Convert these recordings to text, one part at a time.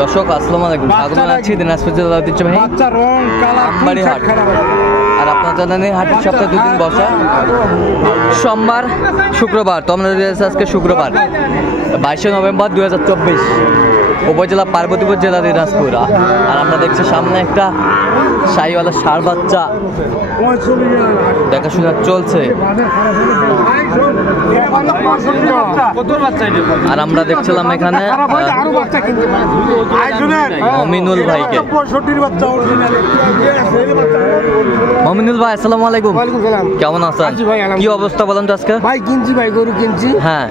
দর্শক আসসালামু আলাইকুম, স্বাগত জানাচ্ছি দিনাজপুর জেলার ঐতিহ্যবাহী আমবাড়ি হাট। আর আপনারা জানেন হাটের সপ্তাহে 2 দিন বসা, সোমবার শুক্রবার। তো আমরা আজকে শুক্রবার 22শে নভেম্বর 2024, উপজেলা পার্বতীপুর জেলা দিনাজপুর। আর আমরা দেখছি সামনে একটা শাহিওয়ালা ষাঁড় বাচ্চা দেখাশোনা চলছে। আর আমরা দেখছিলাম এখানে মমিনুল ভাইকে। মমিনুল ভাই আসসালামু আলাইকুম, কেমন আছেন? কি অবস্থা বলেন তো আজকে? ভাই কিনছি, ভাই গরু কিনছি। হ্যাঁ,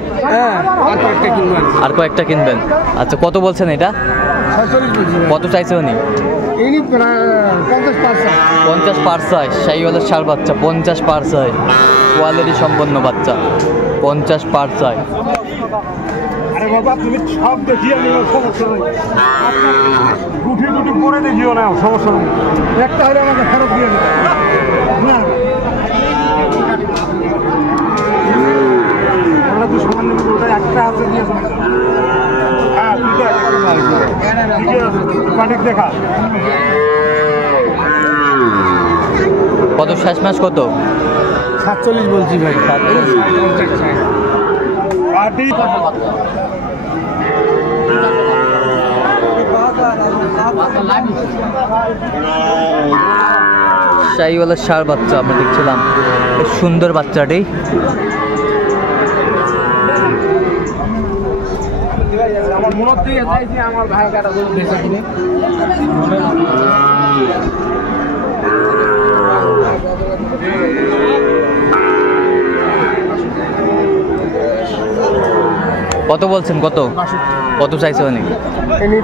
আর কয়েকটা কিনবেন। আচ্ছা, কত বলছেন এটা? কত চাইছে উনি? 50 পার চাই। শাহিওয়ালার ষাঁড় বাচ্চা 50 পার চাই, কোয়ালিটি সম্পন্ন বাচ্চা 50 পার চাই। আরে বাবা তুমি সব দেখিয়ে নিও, সমস্যা নেই। গুটি গুটি পরে দেখিও না, সমস্যা নেই। একটা হলে আমাকে ফেরত দিয়ে দেবে না। আমরা তো সামান্য একটা হাতে দিয়েছি। হ্যাঁ ঠিক আছে, দেখা কত শেষ মাস কত? 47 বলছি ভাই। শাহিওয়ালার ষাঁড় বাচ্চা আমরা দেখছিলাম, বেশ সুন্দর বাচ্চাটি। আমার মনে হচ্ছে আমার ভাই কাটা বেঁচে কিনে কত বলছেন? কত কত চাইছে অনেক?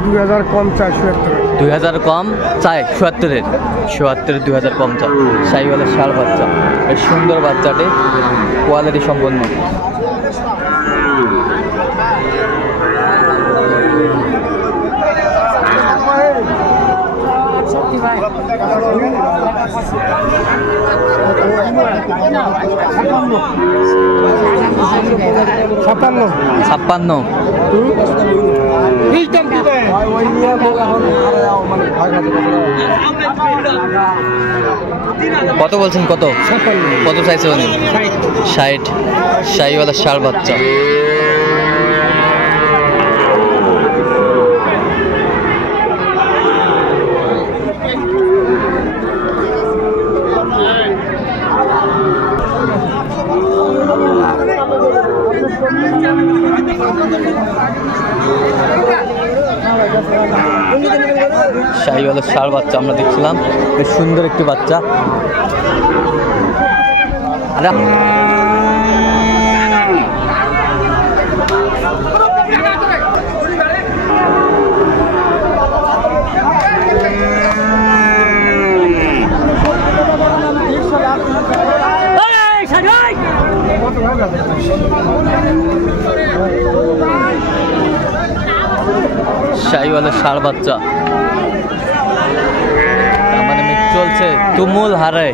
2000 কম চাই, 2000 কম চাই। 77-এর 2000 কম চাই। শাহিওয়ালার ষাঁড় বাচ্চা, বেশ সুন্দর বাচ্চাটি, কোয়ালিটি সম্পন্ন। ছাপ্পান্ন। কত বলছেন? কত কত চাইছে উনি? 60। শাহিওয়ালার ষাঁড় বাচ্চা। শাহিওয়ালার ষাঁড় বাচ্চা আমরা দেখছিলাম, বেশ সুন্দর একটি বাচ্চা। শাহিওয়ালার ষাঁড় বাচ্চা মানে চলছে তুমুল হারে।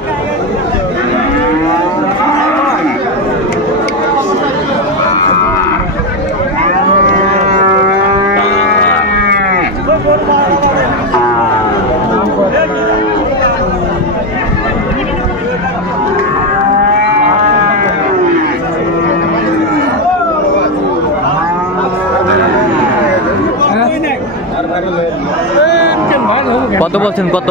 কত বলছেন? কত?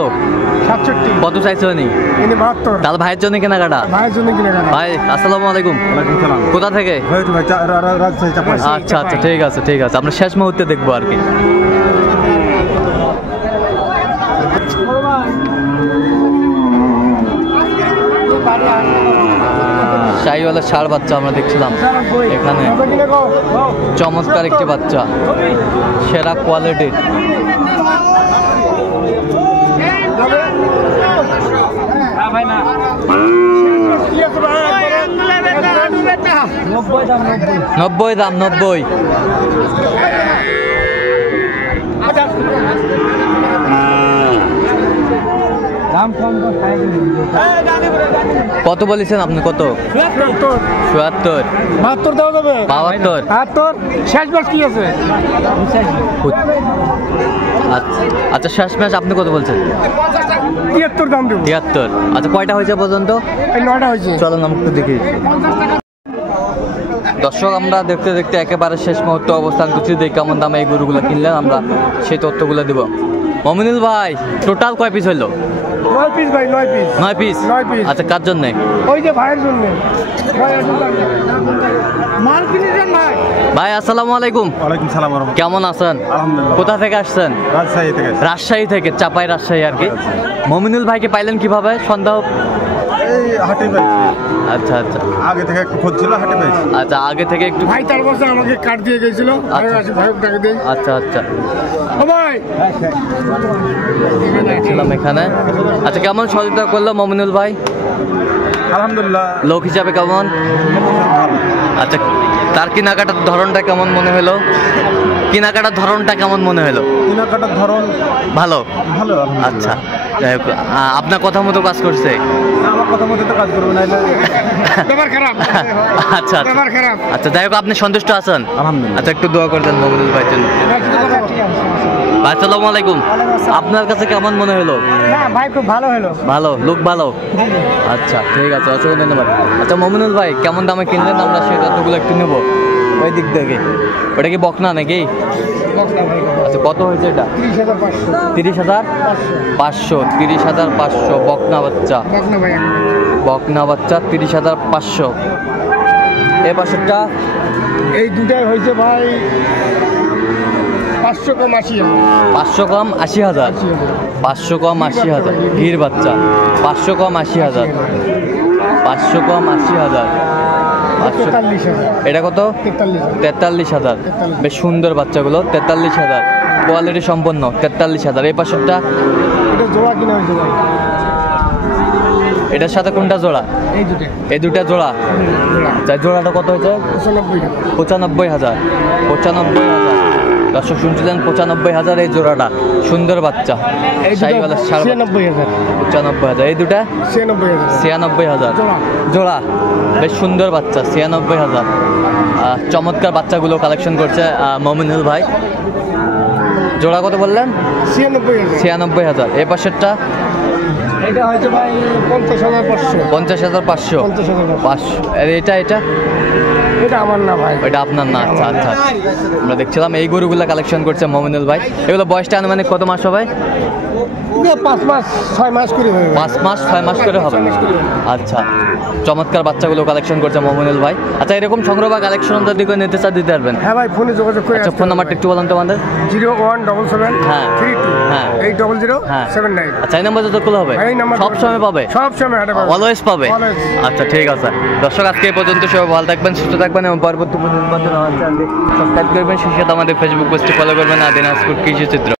67। কত চাইছে উনি? 72। তাহলে ভাইয়ের জন্য কেনাকাটা? ভাইয়ের জন্য কেনাকাটা। ভাই আসসালামু আলাইকুম। কোথা থেকে? আচ্ছা আচ্ছা, ঠিক আছে ঠিক আছে, আমরা শেষ মুহূর্তে দেখবো আর কি। শাহিওয়ালার ষাঁড় বাচ্চা আমরা দেখছিলাম এখানে, চমৎকার একটি বাচ্চা, সেরা কোয়ালিটির। নব্বই দাম, 90। কত বলেছেন আপনি? কত? ৭৭। ৭২ দেওয়া যাবে? ৭২। ৭২ শেষ বয়স কি আছে? আচ্ছা শেষ ম্যাচ আপনি কত বলছেন? 73 দাম দেবো। 73। আচ্ছা কয়টা হয়েছে পর্যন্ত? এই 9টা হয়েছে। চলো না একটু দেখি। দর্শক আমরা দেখতে দেখতে একেবারে শেষ মুহূর্তে অবস্থান করছি, দেখি কেমন দামে এই গরুগুলো কিনলেন, আমরা সেই তথ্যগুলো দিব। মমিনুল ভাই টোটাল কয় পিস হইলো? 9 পিস ভাই, 9 পিস। 9 পিস। 9 পিস। আচ্ছা কার জন্যে? ওই যে ভাইয়ের জন্য। ভাই আসুন তার মাল কিনেছেন ভাই? ভাই আসসালামু আলাইকুম। ওয়ালাইকুম সালাম ওয়া রাহমাতুল্লাহ। কেমন আছেন? আলহামদুলিল্লাহ। কোথা থেকে আসছেন? রাজশাহী থেকে। রাজশাহী থেকে, চাপাই রাজশাহী আর কি। মমিনুল ভাইকে পাইলেন কিভাবে? সন্দেহ? এই হাটে পাইছি। আচ্ছা আচ্ছা আগে থেকে একটু খোঁজ ছিল, হাটে পাইছি। আচ্ছা আগে থেকে একটু। ভাই তার বছর আমাকে কার্ড দিয়ে গেছিল। ভাই আসি ভাই টাকা দেই। আচ্ছা আচ্ছা ও ভাই ছিলাম এখানে। আচ্ছা কেমন সহযোগিতা করলো মমিনুল ভাই? আলহামদুলিল্লাহ। লোক হিসাবে কেমন? আচ্ছা তার কেনাকাটার ধরনটা কেমন মনে হলো? কেনাকাটার ধরনটা কেমন মনে হলো? কেনাকাটার ধরন ভালো। ভালো। আচ্ছা যাই হোক, আপনার কথা মতো কাজ করছে? আমার কথা মতো তো কাজ করবে না। ব্যাপার খারাপ। আচ্ছা ব্যাপার খারাপ। আচ্ছা যাই হোক, আপনি সন্তুষ্ট আছেন? আলহামদুলিল্লাহ। আচ্ছা একটু দোয়া করে দেন মমিনুল ভাইয়ের জন্য। ভাই আসসালামু আলাইকুম। আপনার কাছে কেমন মনে হলো? না ভাই খুব ভালো হলো। ভালো, লোক ভালো। আচ্ছা ঠিক আছে, অসংখ্য ধন্যবাদ। আচ্ছা মমিনুল ভাই কেমন দামে কিনলেন, আমরা সেই তথ্যগুলো একটু নেবো ওই দিক থেকে। ওটা কি বকনা নাকি? আচ্ছা কত হয়েছে এটা? 30,500। 30,500 বকনা বাচ্চা। বকনা বাচ্চা 30,500। এ পাশেরটা? এই দুটাই হয়েছে ভাই 500 কম 80,000। 500 কম 80,000। 500 কম 80,000 গির বাচ্চা। 500 কম 80,000। 500 কম 80,000। 43,000। এটা কত? 43,000। বেশ সুন্দর বাচ্চাগুলো। 43,000 কোয়ালিটি সম্পন্ন। 43,000। এই পাশেরটা? এটা জোড়া কিনা হয়েছে ভাই। এটার সাথে কোনটা জোড়া? এই দুটো। এই দুটা জোড়া। আচ্ছা জোড়াটা কত হয়েছে? 95,000। 95,000। দর্শক শুনছিলেন 95,000 এই জোড়াটা। সুন্দর বাচ্চা। এই শাহিওয়ালের ষাঁড় বাচ্চা। 96,000। 95,000। এই দুটা? 96,000। 96,000 জোড়া। জোড়া। বেশ সুন্দর বাচ্চা। 96,000। চমৎকার বাচ্চাগুলো কালেকশন করছে মমিনুল ভাই। জোড়া কত বললেন? 96,000। 96,000। এই পাশেরটা? এটা হয়তো ভাই 50,500। 50,500। 500। আর এটা? এটা আমার না ভাই। ওইটা আপনার না? আচ্ছা আচ্ছা। আমরা দেখছিলাম এই গরুগুলো কালেকশন করছে মমিনুল ভাই। এগুলো বয়সটা আনুমানিক কত মাস হবে? 5 মাস 6 মাস করে হবে। 5 মাস 6 মাস করে হবে। আচ্ছা চমৎকার বাচ্চাগুলো কালেকশন করছে মমিনুল ভাই। আচ্ছা এরকম সংগ্রহ বা কালেকশন যদি কেউ নিতে চান দিতে পারবেন? হ্যাঁ ভাই ফোনে যোগাযোগ করে। আচ্ছা ফোন নাম্বারটা একটু বলুন তো আমাদের। 0177 হ্যাঁ। 32 হ্যাঁ। 800 হ্যাঁ। 79। আচ্ছা এই নাম্বার যত খোলা হবে এই নাম্বার সব সময় পাবে? সব সময় হাটে পাবে। অলওয়েজ পাবে? Always। আচ্ছা ঠিক আছে। দর্শক আজকে এই পর্যন্ত, সবাই ভালো থাকবেন, সুস্থ থাকবেন এবং পরবর্তী নির্বাচন আমার চ্যানেলটি সাবস্ক্রাইব করবেন। সেই সাথে আমাদের ফেসবুক পেজটি ফলো করবেন দিনাজপুর কৃষি চিত্র।